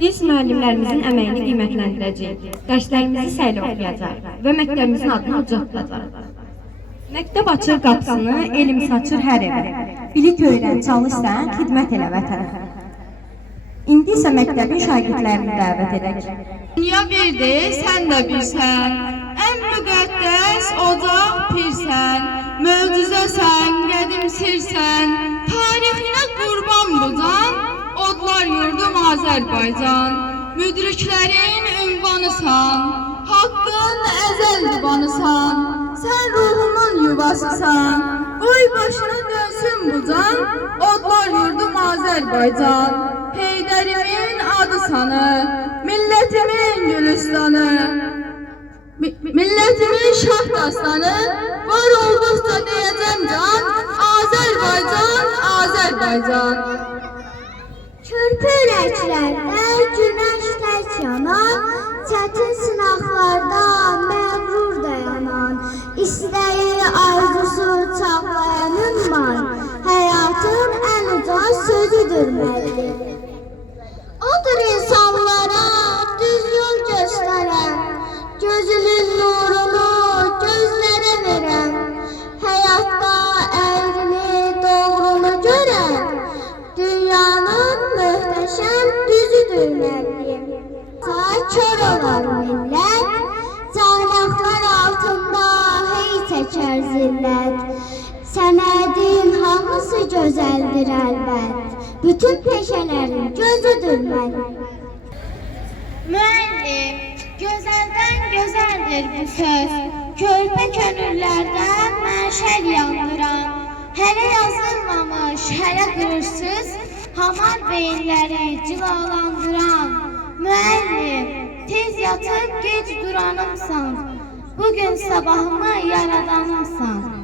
Biz müəllimlərimizin əməyini qiymətləndirəcəyik, dərslərimizi səylə oxuyacaq və məktəbimizin adını ucaltacaq. Məktəb açır qapısını, elm saçır hər evə. Bilik öyrən, çalışsan, xidmət elə vətənə. İndi isə məktəbin şagirdlərini dəvət edək. Dünya birdir, sən də birsən. Ən müqəddəs ocaq pirsən. Möcüzəsən, qədimsirsən. Tarixinə qurban bu can. Odlar yurdum Azərbaycan. Müdriklərin ünvanısan. Haqqın əzəl divanısan. Sən ruhumun yuvasısan. Qoy başına dönsün bu can. Odlar yurdum Azərbaycan. Heydərimin adı sanı, milletimin gülüstanı, milletimin şah dastanı, var olduqca deyəcəm can, Azərbaycan, Azərbaycan. Körpü ürəklərdə günəş tək yanan, çətin sınaqlarda məğrur dayanan, istəyi arzusu çağlayanın var, həyatın ən uca sözüdür müəllim. Odur insanlara düz yol göstərən, gözünün nurunu gözlərə verən, həyatda əyrini doğrunu görən, dünyanın möhtəşəm düzüdür müəllim. Kör olan millət, caynaqlar altında hey çəkər zillət, sənədin hamısı gözəldir əlbət. Bütün peşələrin gözüdür mənim. Müəllim, gözəldən gözəldir bu söz. Körpə könüllərdən məşəl yandıran, hələ yazılmamış, hələ qırırsız, hamar beyinləri cilalandıran. Müəllim, tez yatıb gec duranımsan, bugün sabahımı yaradanımsan.